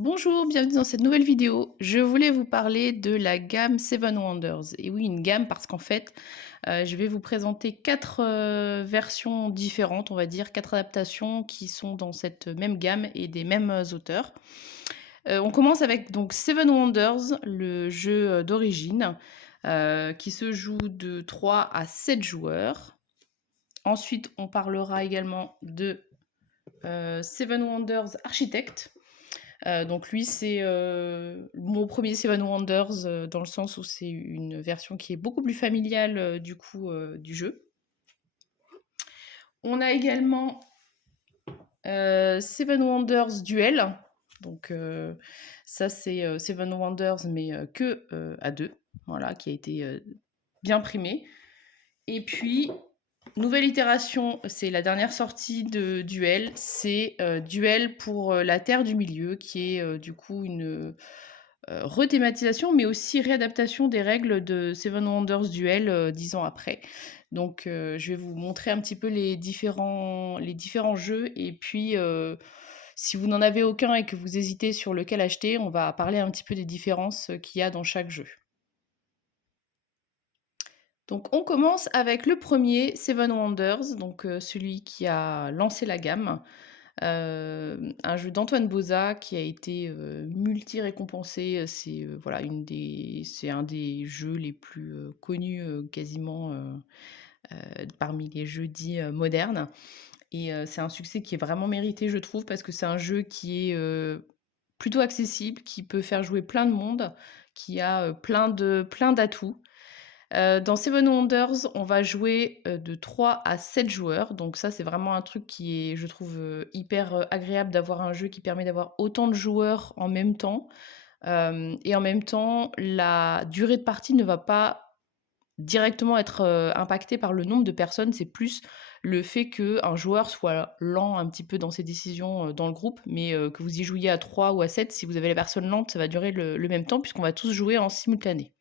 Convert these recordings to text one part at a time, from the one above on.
Bonjour, bienvenue dans cette nouvelle vidéo. Je voulais vous parler de la gamme Seven Wonders. Et oui, une gamme parce qu'en fait, je vais vous présenter 4 versions différentes, on va dire, 4 adaptations qui sont dans cette même gamme et des mêmes auteurs. On commence avec donc Seven Wonders, le jeu d'origine, qui se joue de 3 à 7 joueurs. Ensuite, on parlera également de Seven Wonders Architect. Donc lui, c'est mon premier Seven Wonders, dans le sens où c'est une version qui est beaucoup plus familiale, du coup, du jeu. On a également Seven Wonders Duel. Donc ça, c'est Seven Wonders, mais que à deux, voilà, qui a été bien primé. Et puis, nouvelle itération, c'est la dernière sortie de Duel, c'est Duel pour la Terre du Milieu, qui est du coup une rethématisation, mais aussi réadaptation des règles de Seven Wonders Duel 10 ans après. Donc je vais vous montrer un petit peu les différents jeux, et puis si vous n'en avez aucun et que vous hésitez sur lequel acheter, on va parler un petit peu des différences qu'il y a dans chaque jeu. Donc on commence avec le premier, Seven Wonders, donc celui qui a lancé la gamme. Un jeu d'Antoine Boza qui a été, multi-récompensé, c'est, voilà c'est un des jeux les plus, connus, quasiment, parmi les jeux dits, modernes, et c'est un succès qui est vraiment mérité, je trouve, parce que c'est un jeu qui est, plutôt accessible, qui peut faire jouer plein de monde, qui a, plein d'atouts. Dans Seven Wonders, on va jouer, de 3 à 7 joueurs, donc ça, c'est vraiment un truc qui est, je trouve, hyper, agréable d'avoir un jeu qui permet d'avoir autant de joueurs en même temps, et en même temps, la durée de partie ne va pas directement être, impactée par le nombre de personnes. C'est plus le fait qu'un joueur soit lent un petit peu dans ses décisions, dans le groupe, mais que vous y jouiez à 3 ou à 7, si vous avez la personne lente, ça va durer le même temps puisqu'on va tous jouer en simultané.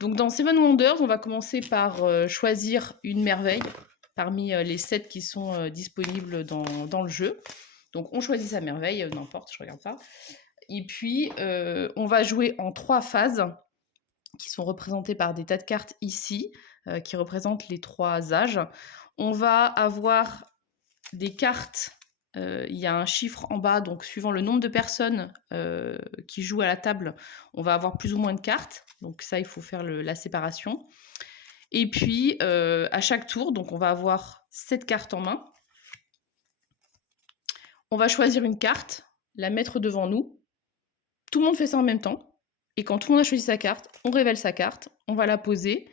Donc dans Seven Wonders, on va commencer par choisir une merveille parmi les 7 qui sont disponibles dans le jeu. Donc on choisit sa merveille, n'importe, je regarde pas. Et puis on va jouer en 3 phases qui sont représentées par des tas de cartes ici, qui représentent les 3 âges. On va avoir des cartes, il y a un chiffre en bas, donc suivant le nombre de personnes qui jouent à la table, on va avoir plus ou moins de cartes. Donc ça, il faut faire la séparation. Et puis, à chaque tour, donc on va avoir 7 cartes en main. On va choisir une carte, la mettre devant nous. Tout le monde fait ça en même temps. Et quand tout le monde a choisi sa carte, on révèle sa carte, on va la poser,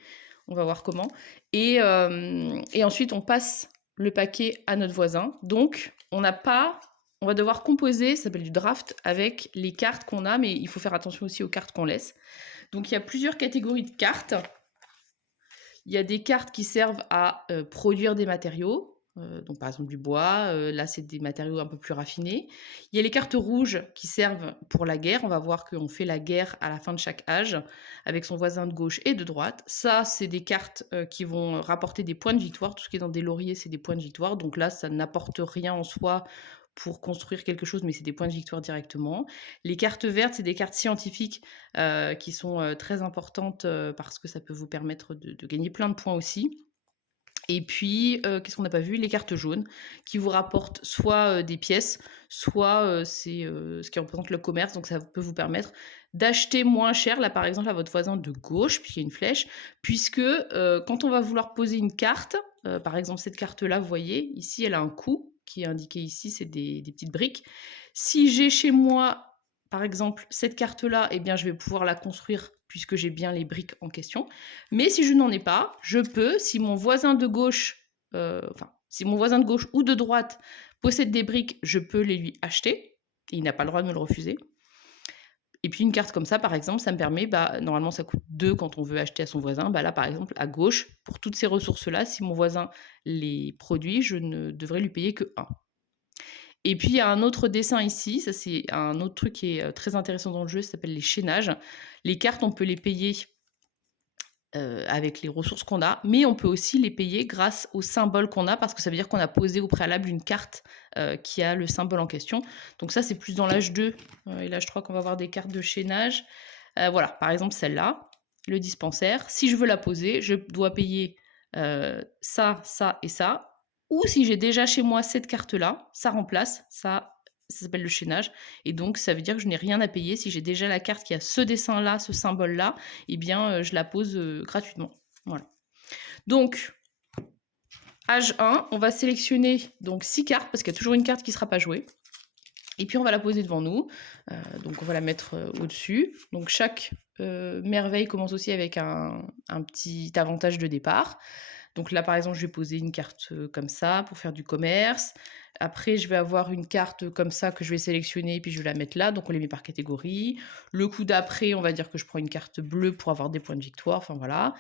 on va voir comment. Et ensuite, on passe le paquet à notre voisin. Donc, on va devoir composer, ça s'appelle du draft, avec les cartes qu'on a, mais il faut faire attention aussi aux cartes qu'on laisse. Donc, il y a plusieurs catégories de cartes. Il y a des cartes qui servent à produire des matériaux, donc par exemple du bois, là c'est des matériaux un peu plus raffinés. Il y a les cartes rouges qui servent pour la guerre, on va voir qu'on fait la guerre à la fin de chaque âge avec son voisin de gauche et de droite. Ça, c'est des cartes qui vont rapporter des points de victoire, tout ce qui est dans des lauriers, c'est des points de victoire, donc là ça n'apporte rien en soi pour construire quelque chose, mais c'est des points de victoire directement. Les cartes vertes, c'est des cartes scientifiques qui sont très importantes parce que ça peut vous permettre de gagner plein de points aussi. Et puis, qu'est-ce qu'on n'a pas vu? Les cartes jaunes qui vous rapportent soit des pièces, soit c'est ce qui représente le commerce, donc ça peut vous permettre d'acheter moins cher, là par exemple à votre voisin de gauche, puisqu'il y a une flèche, puisque quand on va vouloir poser une carte, par exemple cette carte-là, vous voyez, ici elle a un coût qui est indiqué ici, c'est des petites briques. Si j'ai chez moi par exemple, cette carte-là, eh bien, je vais pouvoir la construire puisque j'ai bien les briques en question. Mais si je n'en ai pas, je peux, si mon voisin de gauche, si mon voisin de gauche ou de droite possède des briques, je peux les lui acheter. Et il n'a pas le droit de me le refuser. Et puis une carte comme ça, par exemple, ça me permet, normalement ça coûte 2 quand on veut acheter à son voisin. Là, par exemple, à gauche, pour toutes ces ressources-là, si mon voisin les produit, je ne devrais lui payer que 1. Et puis il y a un autre dessin ici, ça c'est un autre truc qui est très intéressant dans le jeu, ça s'appelle les chaînages. Les cartes, on peut les payer avec les ressources qu'on a, mais on peut aussi les payer grâce aux symboles qu'on a, parce que ça veut dire qu'on a posé au préalable une carte qui a le symbole en question. Donc ça, c'est plus dans l'âge 2 et l'âge 3 qu'on va avoir des cartes de chaînage. Voilà, par exemple celle-là, le dispensaire. Si je veux la poser, je dois payer ça, ça et ça. Ou si j'ai déjà chez moi cette carte-là, ça remplace, ça s'appelle le chaînage. Et donc, ça veut dire que je n'ai rien à payer. Si j'ai déjà la carte qui a ce dessin-là, ce symbole-là, eh bien, je la pose gratuitement. Voilà. Donc, âge 1, on va sélectionner donc 6 cartes, parce qu'il y a toujours une carte qui ne sera pas jouée. Et puis, on va la poser devant nous. Donc, on va la mettre au-dessus. Donc, chaque merveille commence aussi avec un petit avantage de départ. Donc là, par exemple, je vais poser une carte comme ça pour faire du commerce. Après, je vais avoir une carte comme ça que je vais sélectionner, puis je vais la mettre là. Donc, on les met par catégorie. Le coup d'après, on va dire que je prends une carte bleue pour avoir des points de victoire. Enfin, voilà.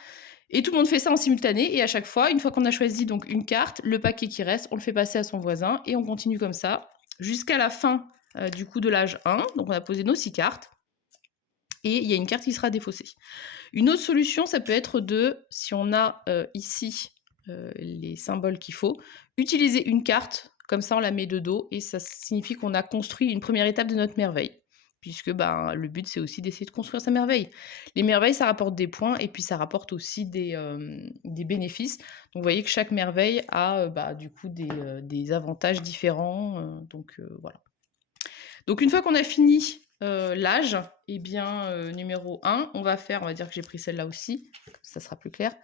Et tout le monde fait ça en simultané. Et à chaque fois, une fois qu'on a choisi donc une carte, le paquet qui reste, on le fait passer à son voisin. Et on continue comme ça jusqu'à la fin du coup de l'âge 1. Donc, on a posé nos 6 cartes. Et il y a une carte qui sera défaussée. Une autre solution, ça peut être si on a ici les symboles qu'il faut, utiliser une carte, comme ça on la met de dos, et ça signifie qu'on a construit une première étape de notre merveille. Puisque le but, c'est aussi d'essayer de construire sa merveille. Les merveilles, ça rapporte des points, et puis ça rapporte aussi des bénéfices. Donc vous voyez que chaque merveille a du coup des avantages différents. Donc voilà. Donc une fois qu'on a fini l'âge, eh bien, numéro 1, on va dire que j'ai pris celle-là aussi, ça sera plus clair.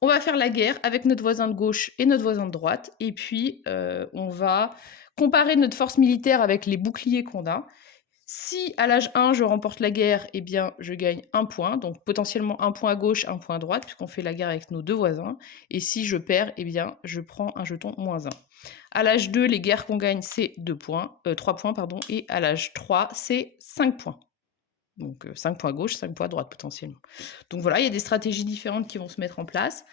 On va faire la guerre avec notre voisin de gauche et notre voisin de droite, et puis on va comparer notre force militaire avec les boucliers qu'on a. Si à l'âge 1, je remporte la guerre, eh bien, je gagne 1 point, donc potentiellement 1 point à gauche, 1 point à droite, puisqu'on fait la guerre avec nos 2 voisins. Et si je perds, eh bien, je prends un jeton -1. À l'âge 2, les guerres qu'on gagne, c'est 3 points, pardon, et à l'âge 3, c'est 5 points. Donc 5 points à gauche, 5 points à droite potentiellement. Donc voilà, il y a des stratégies différentes qui vont se mettre en place.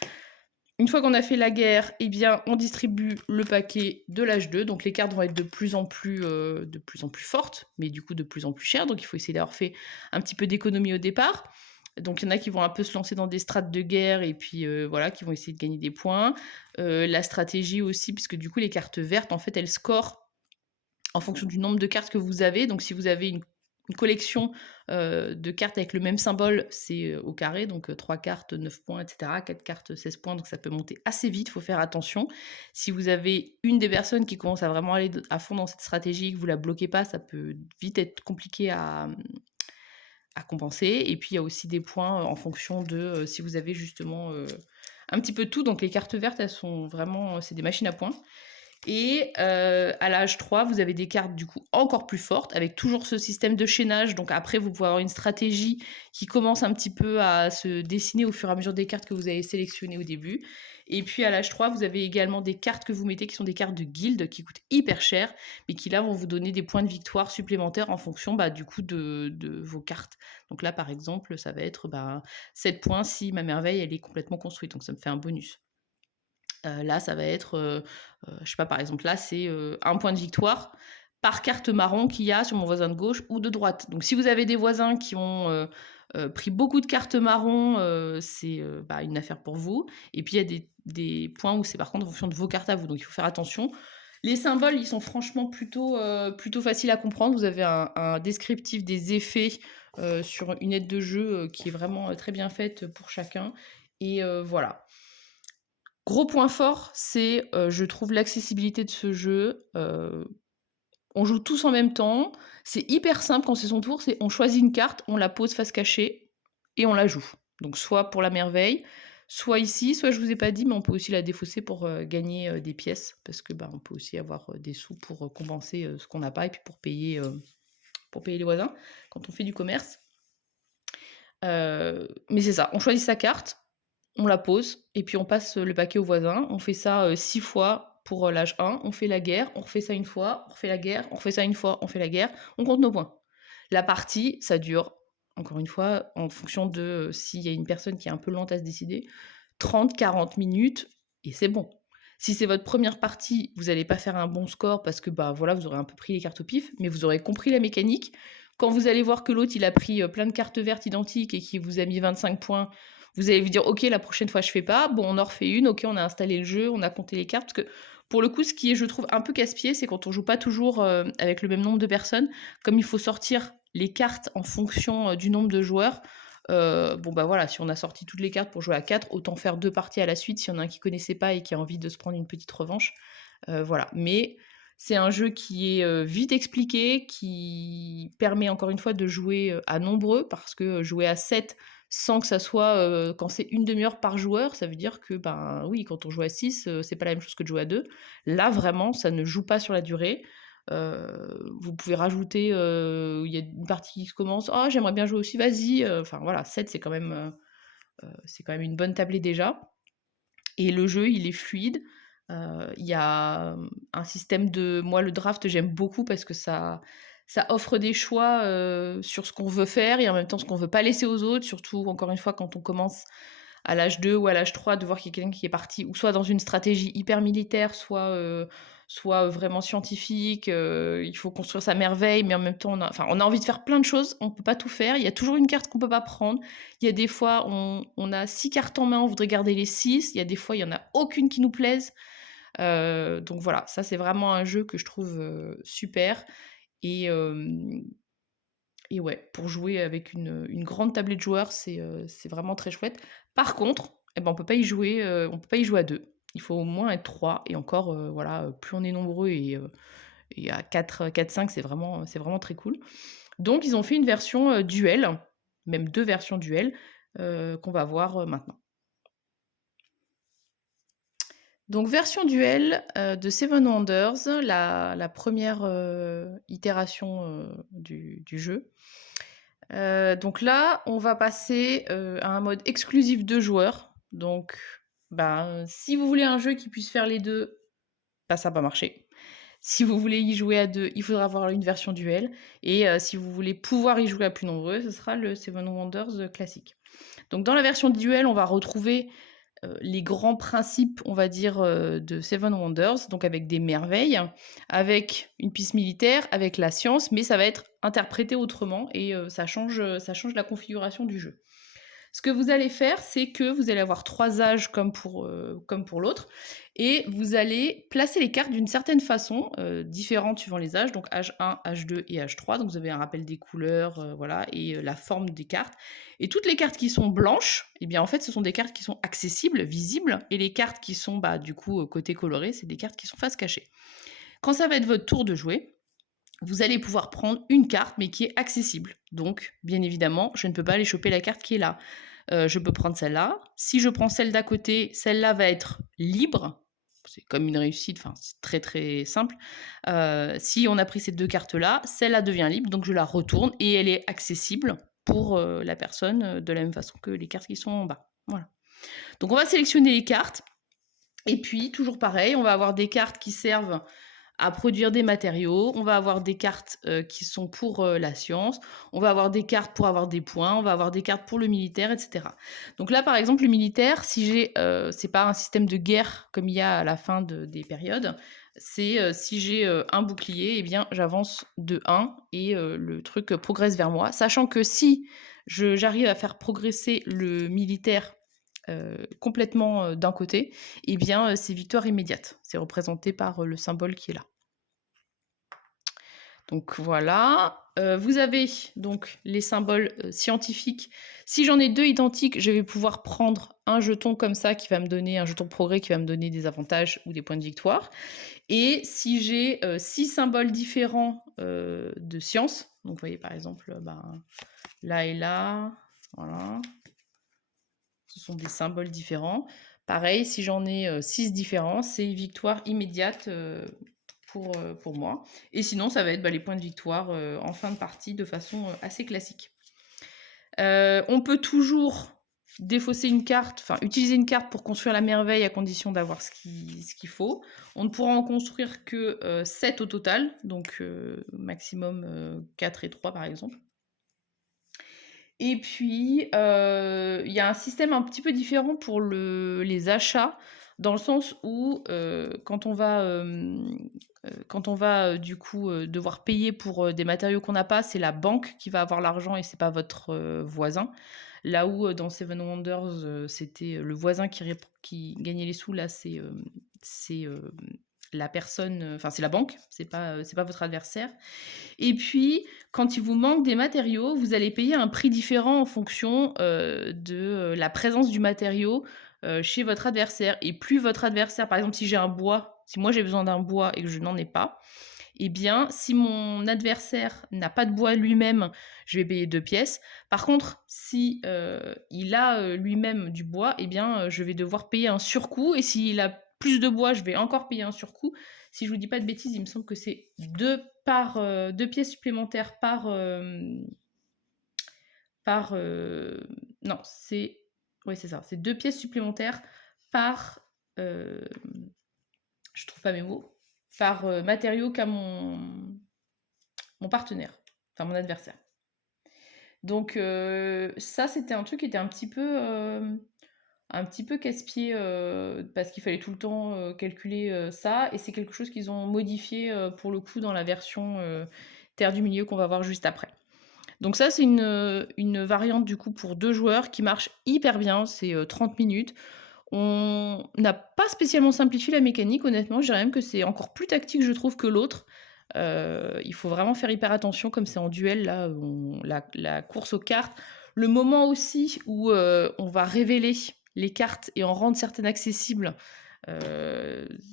Une fois qu'on a fait la guerre, eh bien, on distribue le paquet de l'âge 2. Donc les cartes vont être de plus en plus fortes, mais du coup de plus en plus chères. Donc il faut essayer d'avoir fait un petit peu d'économie au départ. Donc il y en a qui vont un peu se lancer dans des strates de guerre et puis voilà, qui vont essayer de gagner des points. La stratégie aussi, puisque du coup les cartes vertes, en fait, elles scorent en fonction du nombre de cartes que vous avez. Donc si vous avez une collection de cartes avec le même symbole, c'est au carré, donc 3 cartes, 9 points, etc. 4 cartes, 16 points, donc ça peut monter assez vite, il faut faire attention. Si vous avez une des personnes qui commence à vraiment aller à fond dans cette stratégie, que vous la bloquez pas, ça peut vite être compliqué à compenser. Et puis il y a aussi des points en fonction de si vous avez justement un petit peu de tout. Donc les cartes vertes, elles sont vraiment, c'est des machines à points. Et à l'âge 3, vous avez des cartes du coup encore plus fortes, avec toujours ce système de chaînage. Donc après, vous pouvez avoir une stratégie qui commence un petit peu à se dessiner au fur et à mesure des cartes que vous avez sélectionnées au début. Et puis à l'âge 3, vous avez également des cartes que vous mettez qui sont des cartes de guilde qui coûtent hyper cher, mais qui là vont vous donner des points de victoire supplémentaires en fonction du coup de vos cartes. Donc là, par exemple, ça va être 7 points si ma merveille elle est complètement construite, donc ça me fait un bonus. Là, ça va être, je sais pas, par exemple, là, c'est 1 point de victoire par carte marron qu'il y a sur mon voisin de gauche ou de droite. Donc si vous avez des voisins qui ont pris beaucoup de cartes marron, c'est une affaire pour vous. Et puis il y a des points où c'est par contre en fonction de vos cartes à vous, donc il faut faire attention. Les symboles, ils sont franchement plutôt faciles à comprendre. Vous avez un descriptif des effets sur une aide de jeu qui est vraiment très bien faite pour chacun. Et voilà. Gros point fort, c'est, je trouve l'accessibilité de ce jeu. On joue tous en même temps. C'est hyper simple quand c'est son tour, on choisit une carte, on la pose face cachée et on la joue. Donc soit pour la merveille, soit ici, soit je vous ai pas dit, mais on peut aussi la défausser pour, gagner, des pièces parce que, on peut aussi avoir, des sous pour, compenser, ce qu'on n'a pas et puis pour payer les voisins quand on fait du commerce. Mais c'est ça, on choisit sa carte, on la pose et puis on passe le paquet au voisin. On fait ça 6 fois pour l'âge 1. On fait la guerre, on refait ça une fois, on refait la guerre, on refait ça une fois, on fait la guerre. On compte nos points. La partie, ça dure, encore une fois, en fonction de s'il y a une personne qui est un peu lente à se décider, 30-40 minutes et c'est bon. Si c'est votre première partie, vous n'allez pas faire un bon score parce que voilà, vous aurez un peu pris les cartes au pif, mais vous aurez compris la mécanique. Quand vous allez voir que l'autre, il a pris plein de cartes vertes identiques et qu'il vous a mis 25 points, Vous allez vous dire: «OK, la prochaine fois, je fais pas». Bon, on en refait une. OK, on a installé le jeu, on a compté les cartes. Parce que, pour le coup, ce qui est, je trouve, un peu casse-pied, c'est quand on joue pas toujours, avec le même nombre de personnes. Comme il faut sortir les cartes en fonction, du nombre de joueurs, bon, bah, voilà, si on a sorti toutes les cartes pour jouer à 4, autant faire 2 parties à la suite, s'il y en a un qui connaissait pas et qui a envie de se prendre une petite revanche. Voilà. Mais c'est un jeu qui est, vite expliqué, qui permet encore une fois de jouer, à nombreux parce que, jouer à 7 sans que ça soit, quand c'est une demi heure par joueur, ça veut dire que, ben, oui, quand on joue à 6, c'est pas la même chose que de jouer à 2. Là, vraiment, ça ne joue pas sur la durée. Vous pouvez rajouter, il y a une partie qui se commence: «Oh, j'aimerais bien jouer aussi, vas-y», enfin voilà, 7 c'est quand même une bonne tablée déjà. Et le jeu, il est fluide. Il y a, un système de moi, le draft, j'aime beaucoup parce que ça offre des choix, sur ce qu'on veut faire et en même temps ce qu'on veut pas laisser aux autres, surtout, encore une fois, quand on commence à l'âge 2 ou à l'âge 3, de voir qu'il y a quelqu'un qui est parti ou soit dans une stratégie hyper militaire, soit vraiment scientifique, il faut construire sa merveille, mais en même temps on a envie de faire plein de choses, on peut pas tout faire. Il y a toujours une carte qu'on peut pas prendre. Il y a des fois, on a 6 cartes en main, on voudrait garder les 6. Il y a des fois, il y en a aucune qui nous plaise. Donc voilà, ça c'est vraiment un jeu que je trouve, super et hem et ouais, pour jouer avec une grande tablée de joueurs, c'est vraiment très chouette. Par contre, eh ben, on peut pas y jouer à 2. Il faut au moins être 3 et encore, voilà, plus on est nombreux et à 4-5, c'est vraiment très cool. Donc ils ont fait une version, duel, même 2 versions duel, qu'on va voir, maintenant. Donc version duel, de Seven Wonders, la 1re, itération, du jeu. Donc là, on va passer, à un mode exclusif 2 joueurs. Donc, ben, si vous voulez un jeu qui puisse faire les 2, bah, ça va marcher. Si vous voulez y jouer à 2, il faudra avoir une version duel et si vous voulez pouvoir y jouer à plus nombreux, ce sera le Seven Wonders, classique. Donc dans la version duel, on va retrouver, les grands principes, on va dire, de Seven Wonders, donc avec des merveilles, avec une piste militaire, avec la science, mais ça va être interprété autrement et ça change la configuration du jeu. Ce que vous allez faire, c'est que vous allez avoir 3 âges comme pour l'autre et vous allez placer les cartes d'une certaine façon, différente suivant les âges, donc âge 1, âge 2 et âge 3. Donc vous avez un rappel des couleurs, voilà et la forme des cartes et toutes les cartes qui sont blanches, eh bien, en fait, ce sont des cartes qui sont accessibles, visibles et les cartes qui sont, bah, du coup, côté coloré, c'est des cartes qui sont face cachée. Quand ça va être votre tour de jouer, vous allez pouvoir prendre une carte, mais qui est accessible. Donc, bien évidemment, je ne peux pas aller choper la carte qui est là. Je peux prendre celle-là. Si je prends celle d'à côté, celle-là va être libre. C'est comme une réussite, enfin, c'est très très simple. Si on a pris ces 2 cartes-là, celle-là devient libre, donc je la retourne et elle est accessible pour, la personne, de la même façon que les cartes qui sont en bas. Voilà. Donc on va sélectionner les cartes et puis toujours pareil, on va avoir des cartes qui servent à produire des matériaux, on va avoir des cartes, qui sont pour, la science, on va avoir des cartes pour avoir des points, on va avoir des cartes pour le militaire et cetera. Donc là, par exemple, le militaire, si j'ai, c'est pas un système de guerre comme il y a à la fin des périodes, c'est, si j'ai, un bouclier, eh bien j'avance de 1 et le truc, progresse vers moi. Sachant que si j'arrive à faire progresser le militaire, complètement, d'un côté, eh bien, c'est victoire immédiate. C'est représenté par, le symbole qui est là. Donc voilà, vous avez donc les symboles, scientifiques. Si j'en ai 2 identiques, je vais pouvoir prendre un jeton comme ça qui va me donner un jeton progrès qui va me donner des avantages ou des points de victoire et si j'ai, 6 symboles différents, de science, donc vous voyez par exemple, ben, là et là, voilà. Ce sont des symboles différents. Pareil, si j'en ai, 6 différents, c'est victoire immédiate, pour moi et sinon ça va être, bah, les points de victoire, en fin de partie de façon, assez classique. On peut toujours défausser une carte, enfin utiliser une carte pour construire la merveille à condition d'avoir ce qu'il faut. On ne pourra en construire que, 7 au total, donc maximum, 4 et 3 par exemple. Et puis, il y a un système un petit peu différent pour les achats, dans le sens où, quand on va, quand on va, du coup, devoir payer pour, des matériaux qu'on n'a pas, c'est la banque qui va avoir l'argent et c'est pas votre, voisin. Là où, dans Seven Wonders, c'était, le voisin qui gagnait les sous, là, c'est, la personne, enfin, c'est la banque, c'est pas votre adversaire. Et puis, quand il vous manque des matériaux, vous allez payer un prix différent en fonction, de, la présence du matériau, chez votre adversaire. Et plus votre adversaire, par exemple, si moi j'ai besoin d'un bois et que je n'en ai pas, eh bien, si mon adversaire n'a pas de bois lui-même, je vais payer 2 pièces. Par contre, si, il a, lui-même du bois, eh bien, je vais devoir payer un surcoût et s'il a plus de bois, je vais encore payer un surcoût. Si je vous dis pas de bêtises, il me semble que c'est 2 pièces supplémentaires par, non, ouais, c'est ça, c'est 2 pièces supplémentaires par, hem, je trouve pas mes mots, par, matériau qu'a mon partenaire, enfin mon adversaire. Donc ça, c'était un truc qui était un petit peu casse-pied, parce qu'il fallait tout le temps, calculer, ça et c'est quelque chose qu'ils ont modifié, pour le coup dans la version, Terre du Milieu qu'on va voir juste après. Donc ça, c'est une variante du coup pour 2 joueurs qui marche hyper bien, c'est, 30 minutes. On n'a pas spécialement simplifié la mécanique, honnêtement, je dirais même que c'est encore plus tactique, je trouve, que l'autre. Il faut vraiment faire hyper attention, comme c'est en duel, là, la course aux cartes. Le moment aussi où on va révéler les cartes et en rendre certaines accessibles,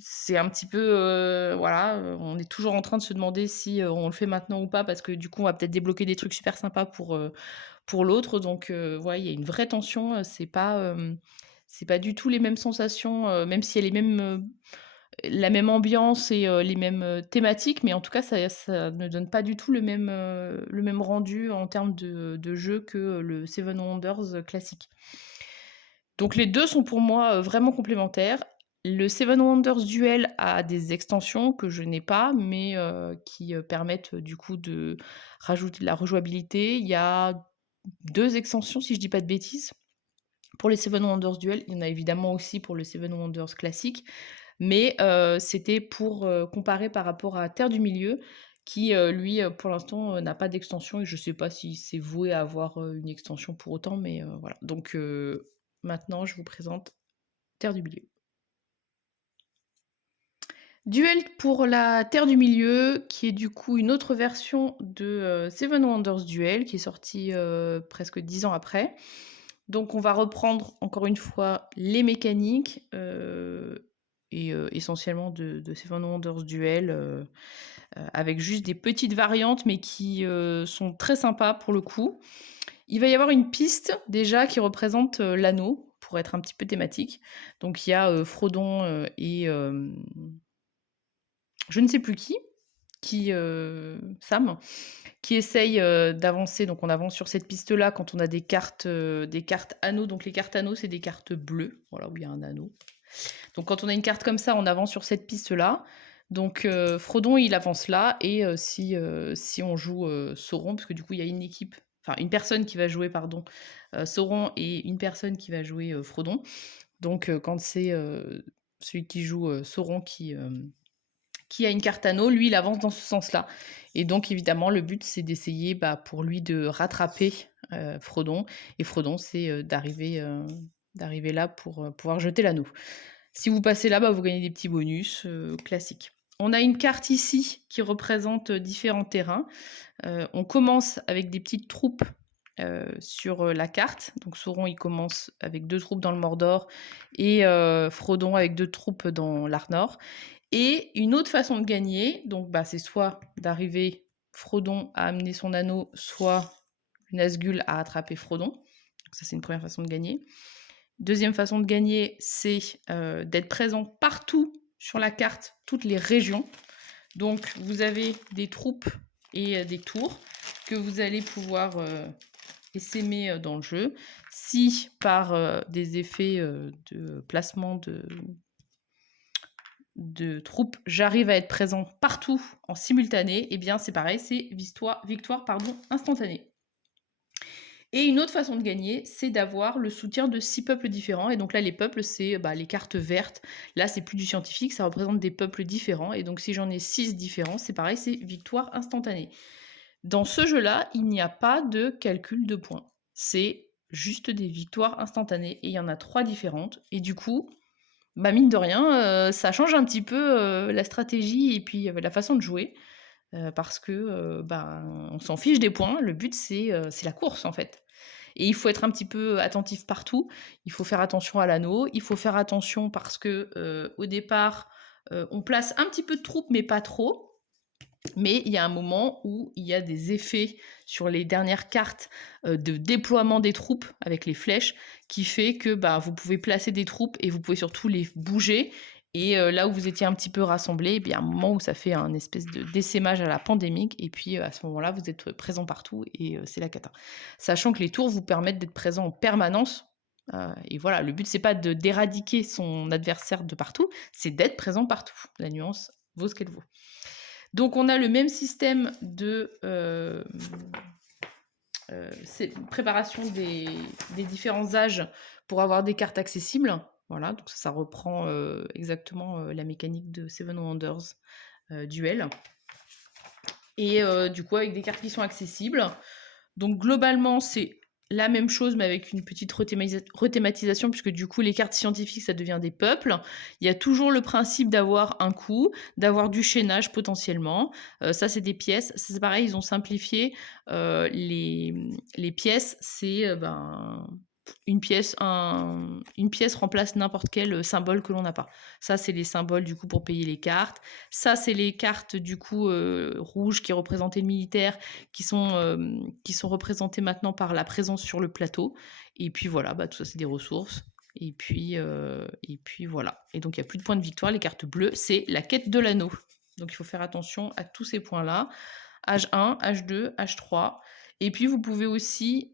c'est un petit peu, voilà, on est toujours en train de se demander si on le fait maintenant ou pas, parce que du coup, on va peut-être débloquer des trucs super sympas pour l'autre. Donc, ouais, il y a une vraie tension. C'est pas du tout les mêmes sensations, même s'il y a la même ambiance et les mêmes thématiques, mais en tout cas, ça ne donne pas du tout le même rendu en termes de jeu que le Seven Wonders classique. Donc les deux sont pour moi vraiment complémentaires. Le Seven Wonders Duel a des extensions que je n'ai pas, mais qui permettent du coup de rajouter de la rejouabilité. Il y a 2 extensions, si je dis pas de bêtises, pour les Seven Wonders Duel. Il y en a évidemment aussi pour le Seven Wonders classique, mais c'était pour, comparer par rapport à Terre du Milieu qui, lui, pour l'instant, n'a pas d'extension et je sais pas si c'est voué à avoir, une extension pour autant, mais voilà. Donc maintenant je vous présente Terre du Milieu. Duel pour la Terre du Milieu, qui est du coup une autre version de, Seven Wonders Duel, qui est sortie, presque 10 ans après. Donc on va reprendre encore une fois les mécaniques, et essentiellement de Seven Wonders Duel, avec juste des petites variantes, mais qui, sont très sympas pour le coup. Il va y avoir une piste déjà qui représente, l'anneau, pour être un petit peu thématique. Donc il y a, Frodon, et je ne sais plus qui, Sam, qui essaye, d'avancer. Donc on avance sur cette piste-là quand on a des cartes anneaux. Donc les cartes anneaux, c'est des cartes bleues, voilà, où il y a un anneau. Donc quand on a une carte comme ça, on avance sur cette piste-là. Donc Frodon, il avance là et si on joue, Sauron, parce que du coup, il y a une équipe, enfin une personne qui va jouer, pardon, Sauron et une personne qui va jouer, Frodon. Donc quand c'est, celui qui joue, Sauron qui a une carte anneau, lui, il avance dans ce sens-là. Et donc, évidemment, le but, c'est d'essayer, pour lui de rattraper Frodon. Et Frodon, c'est d'arriver là pour pouvoir jeter l'anneau. Si vous passez là, vous gagnez des petits bonus classiques. On a une carte ici qui représente différents terrains. On commence avec des petites troupes sur la carte. Donc Sauron, il commence avec 2 troupes dans le Mordor et Frodon avec 2 troupes dans l'Arnor. Et une autre façon de gagner, donc c'est soit d'arriver Frodon à amener son anneau, soit Nazgûl à attraper Frodon. Donc ça, c'est une première façon de gagner. Deuxième façon de gagner, c'est d'être présent partout sur la carte, toutes les régions. Donc vous avez des troupes et des tours que vous allez pouvoir essaimer dans le jeu. Si par des effets de placement de troupes, j'arrive à être présent partout en simultané, et bien c'est pareil, c'est victoire instantanée. Et une autre façon de gagner, c'est d'avoir le soutien de 6 peuples différents et donc là, les peuples, c'est, bah, les cartes vertes. Là, c'est plus du scientifique, ça représente des peuples différents et donc si j'en ai 6 différents, c'est pareil, c'est victoire instantanée. Dans ce jeu-là, il n'y a pas de calcul de points. C'est juste des victoires instantanées et il y en a 3 différentes et du coup, bah, mine de rien, ça change un petit peu, la stratégie et puis, la façon de jouer, parce que, ben, on s'en fiche des points. Le but, c'est la course, en fait et il faut être un petit peu attentif partout. Il faut faire attention à l'anneau. Il faut faire attention parce que, au départ, on place un petit peu de troupes, mais pas trop. Mais il y a un moment où il y a des effets sur les dernières cartes, de déploiement des troupes avec les flèches qui fait que, bah, vous pouvez placer des troupes et vous pouvez surtout les bouger et là où vous étiez un petit peu rassemblés et bien, il y a un moment où ça fait un espèce de d'essaimage à la pandémique et puis, à ce moment-là, vous êtes, présents partout et c'est la cata. Sachant que les tours vous permettent d'être présents en permanence, et voilà, le but c'est pas d'éradiquer son adversaire de partout, c'est d'être présent partout. La nuance vaut ce qu'elle vaut. Donc on a le même système de préparation des différents âges pour avoir des cartes accessibles. Voilà, donc ça reprend exactement la mécanique de Seven Wonders Duel. Et du coup, avec des cartes qui sont accessibles. Donc globalement, c'est la même chose, mais avec une petite rethématisation, puisque du coup, les cartes scientifiques, ça devient des peuples. Il y a toujours le principe d'avoir un coup, d'avoir du chaînage potentiellement. Ça, c'est des pièces. Ça, c'est pareil, ils ont simplifié. Les pièces, c'est ben, une pièce remplace n'importe quel symbole que l'on n'a pas. Ça, c'est les symboles du coup pour payer les cartes. Ça, c'est les cartes du coup rouges qui représentaient le militaire, qui sont représentées maintenant par la présence sur le plateau. Et puis voilà, bah, tout ça, c'est des ressources. Et puis voilà. Et donc, il n'y a plus de points de victoire. Les cartes bleues, c'est la quête de l'anneau. Donc, il faut faire attention à tous ces points-là. H1, H2, H3. Et puis, vous pouvez aussi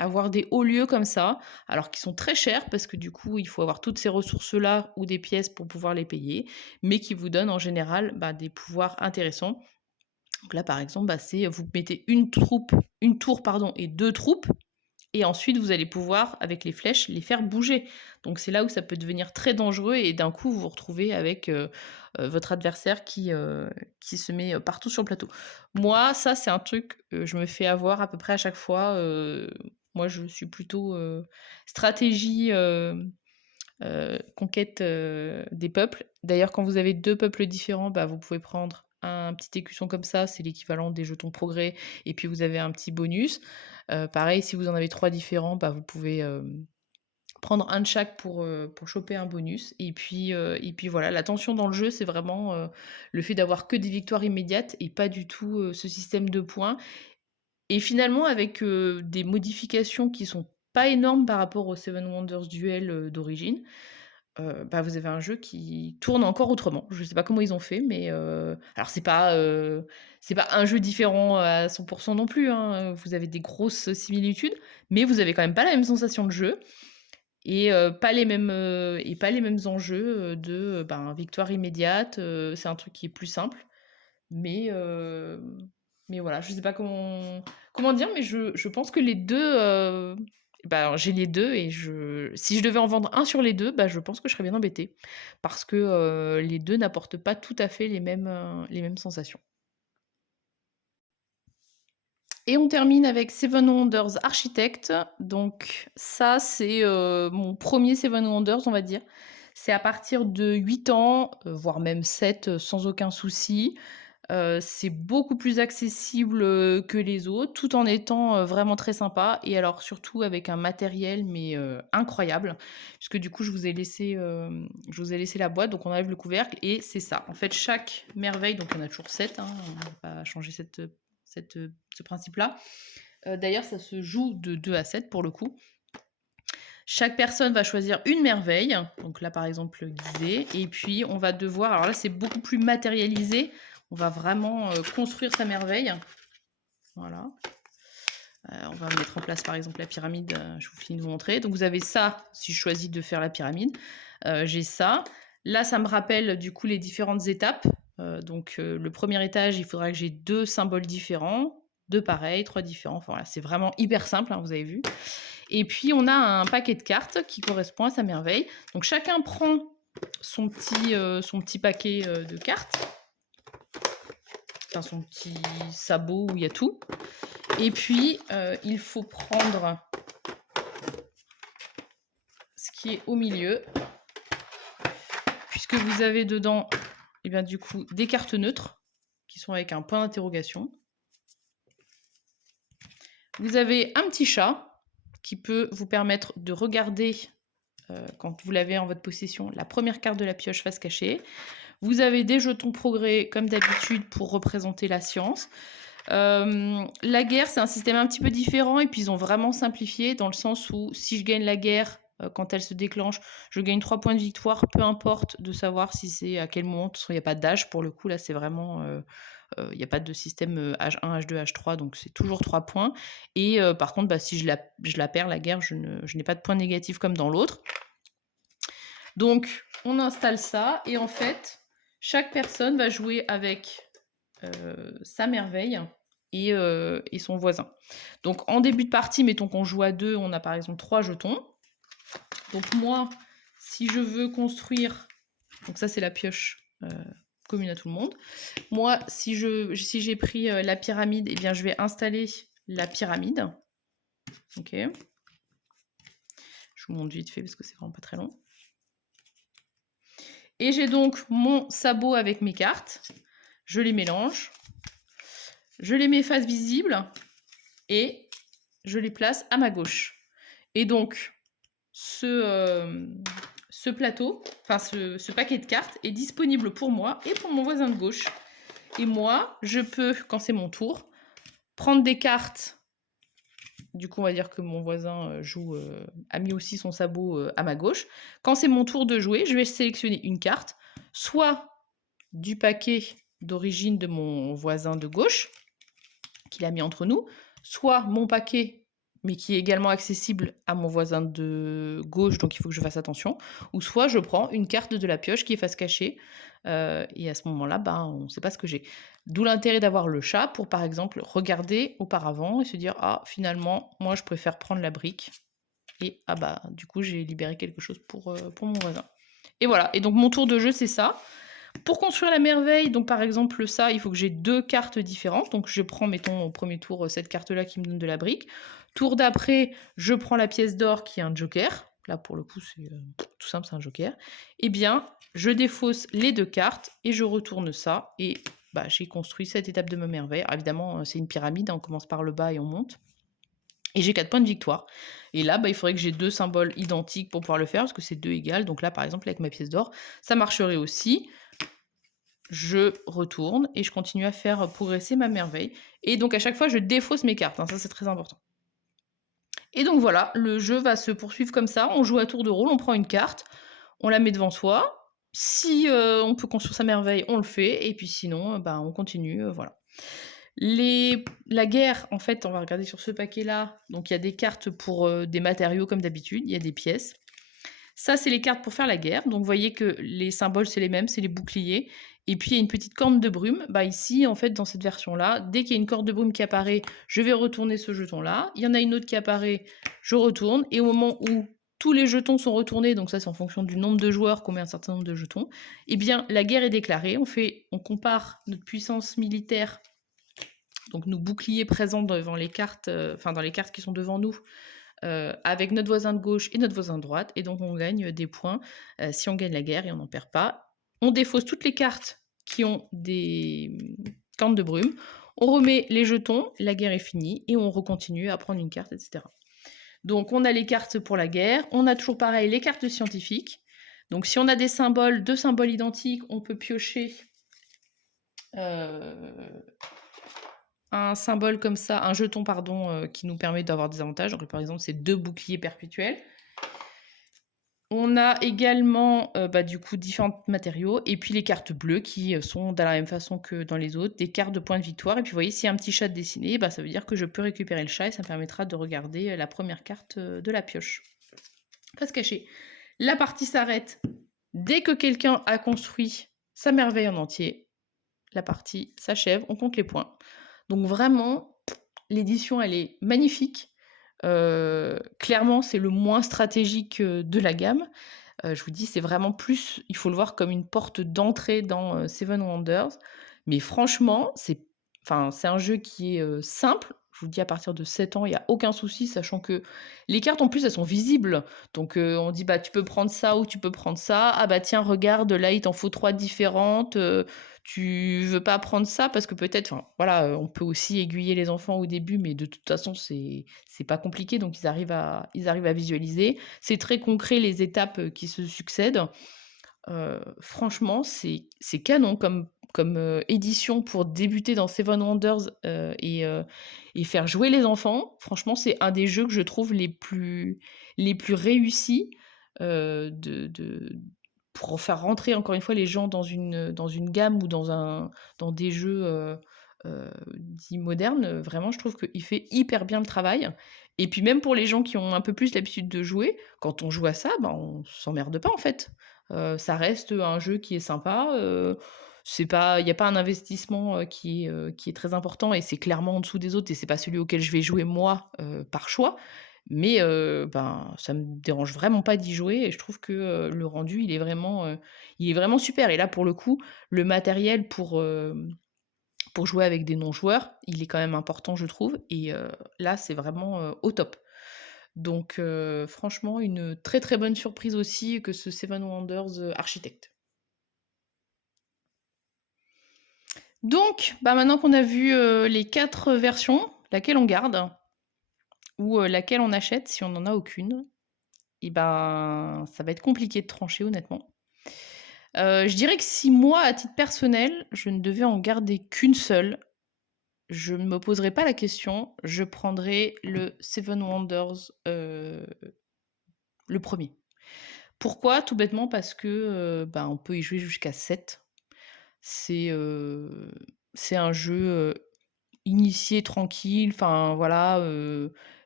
avoir des hauts lieux comme ça, alors qui sont très chers parce que du coup, il faut avoir toutes ces ressources-là ou des pièces pour pouvoir les payer, mais qui vous donnent en général bah, des pouvoirs intéressants. Donc là, par exemple, bah, c'est vous mettez une tour pardon, et 2 troupes, et ensuite vous allez pouvoir, avec les flèches, les faire bouger. Donc c'est là où ça peut devenir très dangereux et d'un coup vous vous retrouvez avec votre adversaire qui se met partout sur le plateau. Moi, ça c'est un truc, je me fais avoir à peu près à chaque fois. Moi, je suis plutôt stratégie conquête des peuples. D'ailleurs, quand vous avez 2 peuples différents, bah, vous pouvez prendre un petit écusson comme ça, c'est l'équivalent des jetons progrès, et puis vous avez un petit bonus. Pareil, si vous en avez 3 différents, bah, vous pouvez prendre un de chaque pour choper un bonus. Et puis voilà, la tension dans le jeu, c'est vraiment le fait d'avoir que des victoires immédiates et pas du tout ce système de points. Et finalement, avec des modifications qui sont pas énormes par rapport au Seven Wonders Duel d'origine, bah, vous avez un jeu qui tourne encore autrement. Je sais pas comment ils ont fait, mais alors c'est pas un jeu différent à 100 non plus, hein, vous avez des grosses similitudes, mais vous avez quand même pas la même sensation de jeu et pas les mêmes enjeux, ben, victoire immédiate, c'est un truc qui est plus simple, mais voilà, je sais pas comment dire, mais je pense que les 2 bah, alors j'ai les 2 et si je devais en vendre un sur les 2 bah, je pense que je serais bien embêtée. Parce que, les 2 n'apportent pas tout à fait les mêmes sensations. Et on termine avec Seven Wonders Architect. Donc ça, c'est, mon premier Seven Wonders, on va dire. C'est à partir de 8 ans, voire même 7, sans aucun souci. C'est beaucoup plus accessible, que les autres, tout en étant, vraiment très sympa et alors surtout avec un matériel mais, incroyable. Puisque du coup je vous ai laissé la boîte, donc on enlève le couvercle et c'est ça. En fait, chaque merveille, donc il y en a toujours 7, hein, on va pas changer ce principe-là. D'ailleurs, ça se joue de 2 à 7 pour le coup. Chaque personne va choisir une merveille, donc là par exemple guisée, et puis on va devoir, alors là c'est beaucoup plus matérialisé, on va vraiment construire sa merveille. Voilà. On va mettre en place par exemple la pyramide, je vous finis de vous montrer. Donc vous avez ça, si je choisis de faire la pyramide. J'ai ça. Là, ça me rappelle du coup les différentes étapes. Donc le premier étage, il faudra que j'ai 2 symboles différents. 2 pareils, 3 différents. Enfin voilà, c'est vraiment hyper simple, hein, vous avez vu. Et puis on a un paquet de cartes qui correspond à sa merveille. Donc chacun prend son petit paquet de cartes, enfin son petit sabot où il y a tout. Et puis il faut prendre ce qui est au milieu, puisque vous avez dedans, et bien du coup, des cartes neutres qui sont avec un point d'interrogation. Vous avez un petit chat qui peut vous permettre de regarder, quand vous l'avez en votre possession, la première carte de la pioche face cachée. Vous avez des jetons progrès, comme d'habitude, pour représenter la science. La guerre, c'est un système un petit peu différent, et puis ils ont vraiment simplifié, dans le sens où si je gagne la guerre, quand elle se déclenche, je gagne 3 points de victoire, peu importe de savoir si c'est à quel moment. Il n'y a pas d'âge pour le coup, là c'est vraiment... il n'y a pas de système H1, H2, H3, donc c'est toujours 3 points. Et par contre, bah, si je la perds, la guerre, je n'ai pas de points négatifs comme dans l'autre. Donc, on installe ça, et en fait, chaque personne va jouer avec sa merveille et son voisin. Donc, en début de partie, mettons qu'on joue à 2, on a par exemple 3 jetons. Donc, moi, si je veux construire... Donc ça, c'est la pioche commune à tout le monde. Moi, si j'ai pris la pyramide, eh bien, je vais installer la pyramide. Ok. Je vous montre vite fait parce que c'est vraiment pas très long. Et j'ai donc mon sabot avec mes cartes. Je les mélange. Je les mets face visible et je les place à ma gauche. Et donc, ce plateau, enfin ce paquet de cartes est disponible pour moi et pour mon voisin de gauche. Et moi, je peux, quand c'est mon tour, prendre des cartes. Du coup, on va dire que mon voisin a mis aussi son sabot à ma gauche. Quand c'est mon tour de jouer, je vais sélectionner une carte, soit du paquet d'origine de mon voisin de gauche, qu'il a mis entre nous, soit mon paquet, mais qui est également accessible à mon voisin de gauche, donc il faut que je fasse attention, ou soit je prends une carte de la pioche qui est face cachée, et à ce moment-là, on ne sait pas ce que j'ai. D'où l'intérêt d'avoir le chat pour, par exemple, regarder auparavant et se dire « Ah, finalement, moi, je préfère prendre la brique. » Et ah bah, du coup, j'ai libéré quelque chose pour mon voisin. Et voilà, et donc mon tour de jeu, c'est ça. Pour construire la merveille, donc par exemple ça, il faut que j'ai 2 cartes différentes. Donc je prends, mettons, au premier tour, cette carte-là qui me donne de la brique. Tour d'après, je prends la pièce d'or qui est un joker. Là, pour le coup, c'est tout simple, c'est un joker. Eh bien, je défausse les 2 cartes et je retourne ça. Et j'ai construit cette étape de ma merveille. Alors, évidemment, c'est une pyramide, hein, on commence par le bas et on monte. Et j'ai 4 points de victoire. Et là, il faudrait que j'ai 2 symboles identiques pour pouvoir le faire, parce que c'est 2 égales. Donc là, par exemple, avec ma pièce d'or, ça marcherait aussi. Je retourne et je continue à faire progresser ma merveille. Et donc à chaque fois, je défausse mes cartes, hein, ça c'est très important. Et donc voilà, le jeu va se poursuivre comme ça. On joue à tour de rôle, on prend une carte, on la met devant soi. Si on peut construire sa merveille, on le fait. Et puis sinon, on continue, voilà. La guerre, en fait, on va regarder sur ce paquet-là. Donc il y a des cartes pour des matériaux comme d'habitude, il y a des pièces. Ça, c'est les cartes pour faire la guerre. Donc, vous voyez que les symboles, c'est les mêmes, c'est les boucliers. Et puis, il y a une petite corne de brume. Ici, en fait, dans cette version-là, dès qu'il y a une corne de brume qui apparaît, je vais retourner ce jeton-là. Il y en a une autre qui apparaît, je retourne. Et au moment où tous les jetons sont retournés, donc ça, c'est en fonction du nombre de joueurs qu'on met un certain nombre de jetons, eh bien, la guerre est déclarée. On compare notre puissance militaire, donc nos boucliers présents devant les cartes, dans les cartes qui sont devant nous, avec notre voisin de gauche et notre voisin de droite, et donc on gagne des points si on gagne la guerre et on n'en perd pas. On défausse toutes les cartes qui ont des cornes de brume, on remet les jetons, la guerre est finie, et on recontinue à prendre une carte, etc. Donc on a les cartes pour la guerre, on a toujours pareil les cartes scientifiques. Donc si on a des symboles, 2 symboles identiques, on peut piocher un symbole comme ça, un jeton, qui nous permet d'avoir des avantages. Donc, par exemple, c'est 2 boucliers perpétuels. On a également, du coup, différents matériaux. Et puis, les cartes bleues qui sont de la même façon que dans les autres, des cartes de points de victoire. Et puis, vous voyez, s'il y a un petit chat dessiné, ça veut dire que je peux récupérer le chat et ça me permettra de regarder la première carte de la pioche. Face cachée. La partie s'arrête dès que quelqu'un a construit sa merveille en entier. La partie s'achève, on compte les points. Donc vraiment, l'édition, elle est magnifique. Clairement, c'est le moins stratégique, de la gamme. Je vous dis, c'est vraiment plus il faut le voir comme une porte d'entrée dans, Seven Wonders. Mais franchement, c'est un jeu qui est, simple. Je vous dis à partir de 7 ans, il y a aucun souci, sachant que les cartes, en plus, elles sont visibles. Donc, on dit: «Bah, tu peux prendre ça ou tu peux prendre ça. Ah bah, tiens, regarde, là, il t'en faut 3 différentes, tu veux pas prendre ça?» parce que peut-être enfin, voilà, on peut aussi aiguiller les enfants au début, mais de toute façon, c'est pas compliqué, donc ils arrivent à visualiser. C'est très concret les étapes, qui se succèdent. Franchement, c'est canon comme édition pour débuter dans Seven Wonders, et faire jouer les enfants. Franchement, c'est un des jeux que je trouve les plus réussis, de pour faire rentrer encore une fois les gens dans une gamme ou dans des jeux, dits modernes. Vraiment, je trouve qu'il fait hyper bien le travail et puis même pour les gens qui ont un peu plus l'habitude de jouer, quand on joue à ça, ben, on s'emmerde pas en fait. Ça reste un jeu qui est sympa, c'est pas il y a pas un investissement, qui est très important et c'est clairement en dessous des autres et c'est pas celui auquel je vais jouer moi, par choix. Mais, ben, ça me dérange vraiment pas d'y jouer et je trouve que, le rendu, il est vraiment super et là, pour le coup, le matériel pour jouer avec des non-joueurs, il est quand même important, je trouve et là, c'est vraiment, au top. Donc franchement, une très, très bonne surprise aussi que ce Seven Wonders, Architect. Donc, bah, maintenant qu'on a vu, les 4 versions, laquelle on garde ou laquelle on achète si on n'en a aucune et ben, ça va être compliqué de trancher honnêtement. Je dirais que si moi, à titre personnel, je ne devais en garder qu'une seule, je ne me poserais pas la question, je prendrais le Seven Wonders, le premier. Pourquoi? Tout bêtement parce que, bah, on peut y jouer jusqu'à 7. C'est, heu, c'est un jeu, initié tranquille, enfin voilà,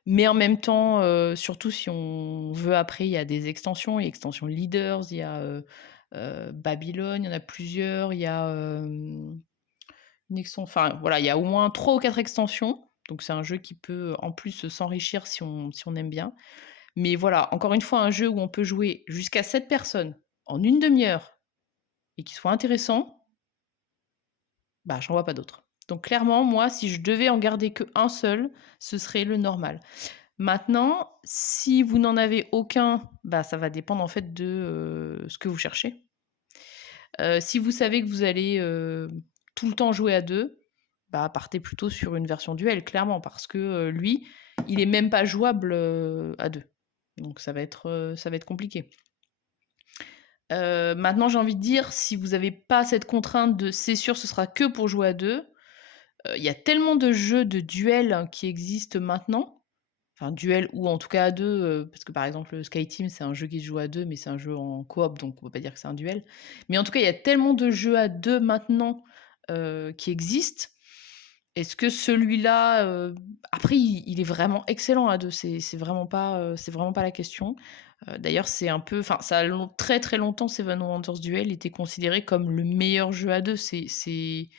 mais en même temps, surtout si on veut après, il y a des extensions, il y a extension Leaders, il y a, Babylone, il y en a plusieurs, il y a, une enfin voilà, il y a au moins 3 ou 4 extensions, donc c'est un jeu qui peut en plus s'enrichir si on aime bien. Mais voilà, encore une fois, un jeu où on peut jouer jusqu'à 7 personnes en une demi heure et qui soit intéressant, bah, j'en vois pas d'autres. Donc clairement, moi, si je devais en garder qu'un seul, ce serait le normal. Maintenant, si vous n'en avez aucun, bah, ça va dépendre en fait de, ce que vous cherchez. Si vous savez que vous allez, tout le temps jouer à 2, bah, partez plutôt sur une version duel clairement parce que, lui, il est même pas jouable, à 2. Donc ça va être compliqué. Maintenant j'ai envie de dire, si vous avez pas cette contrainte de c'est sûr ce sera que pour jouer à 2, il y a tellement de jeux de duel qui existent maintenant, enfin duel ou en tout cas à 2, parce que par exemple, SkyTeam c'est un jeu qui se joue à 2, mais c'est un jeu en coop, donc on peut pas dire que c'est un duel. Mais en tout cas, il y a tellement de jeux à 2 maintenant, qui existent. Est-ce que celui-là, après il est vraiment excellent à 2, c'est vraiment pas la question. D'ailleurs c'est un peu enfin ça a très, très longtemps Seven Wonders Duel était considéré comme le meilleur jeu à 2. C'est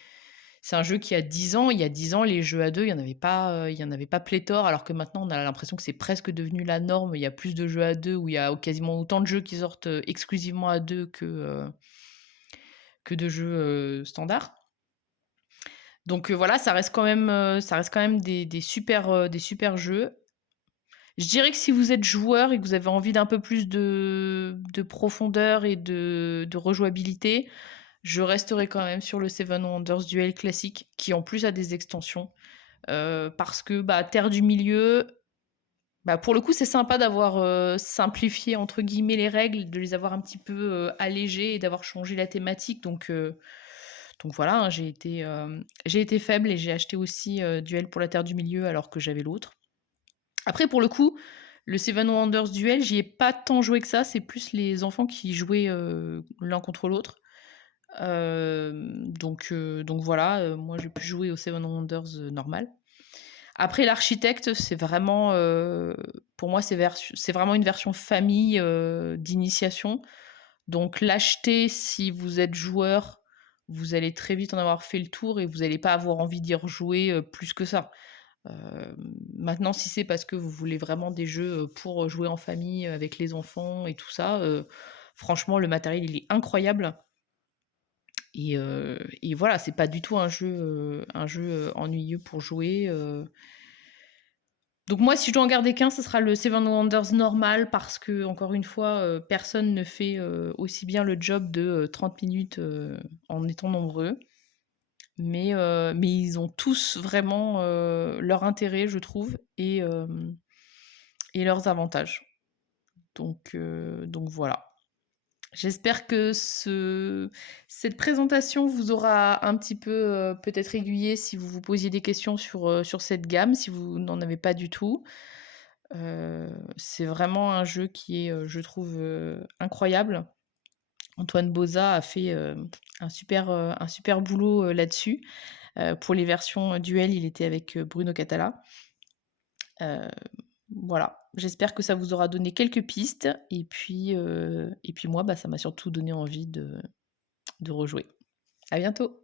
un jeu qui a 10 ans. Il y a 10 ans, les jeux à 2, il y en avait pas pléthore, alors que maintenant, on a l'impression que c'est presque devenu la norme. Il y a plus de jeux à 2 où il y a quasiment autant de jeux qui sortent, exclusivement à 2 que de jeux, standards. Donc voilà, ça reste quand même des super jeux. Je dirais que si vous êtes joueur et que vous avez envie d'un peu plus de profondeur et de rejouabilité, je resterai quand même sur le Seven Wonders Duel classique, qui en plus a des extensions. Parce que, bah, Terre du Milieu, bah, pour le coup, c'est sympa d'avoir, «simplifié» entre guillemets les règles, de les avoir un petit peu, allégées et d'avoir changé la thématique donc voilà, hein, j'ai été faible et j'ai acheté aussi, Duel pour la Terre du Milieu alors que j'avais l'autre. Après pour le coup, le Seven Wonders Duel, j'y ai pas tant joué que ça, c'est plus les enfants qui jouaient, l'un contre l'autre. Donc voilà, moi j'ai pu jouer au Seven Wonders, normal. Après l'architecte, c'est vraiment, pour moi c'est vraiment une version famille, d'initiation. Donc l'acheter si vous êtes joueur, vous allez très vite en avoir fait le tour et vous allez pas avoir envie d'y rejouer, plus que ça. Maintenant, si c'est parce que vous voulez vraiment des jeux, pour jouer en famille, avec les enfants et tout ça, franchement, le matériel, il est incroyable et voilà, c'est pas du tout un jeu ennuyeux pour jouer. Donc moi, si je dois en garder qu'un, ce sera le Seven Wonders normal parce que encore une fois, personne ne fait, aussi bien le job de, 30 minutes, en étant nombreux. Mais ils ont tous vraiment, leur intérêt, je trouve et leurs avantages. Donc voilà. J'espère que cette présentation vous aura un petit peu, peut-être aiguillé si vous vous posiez des questions sur cette gamme, si vous n'en avez pas du tout. C'est vraiment un jeu qui est, je trouve, incroyable. Antoine Boza a fait, un super boulot, là-dessus. Pour les versions, duel, il était avec, Bruno Catala. Heu, voilà, j'espère que ça vous aura donné quelques pistes et puis moi, bah, ça m'a surtout donné envie de rejouer. À bientôt.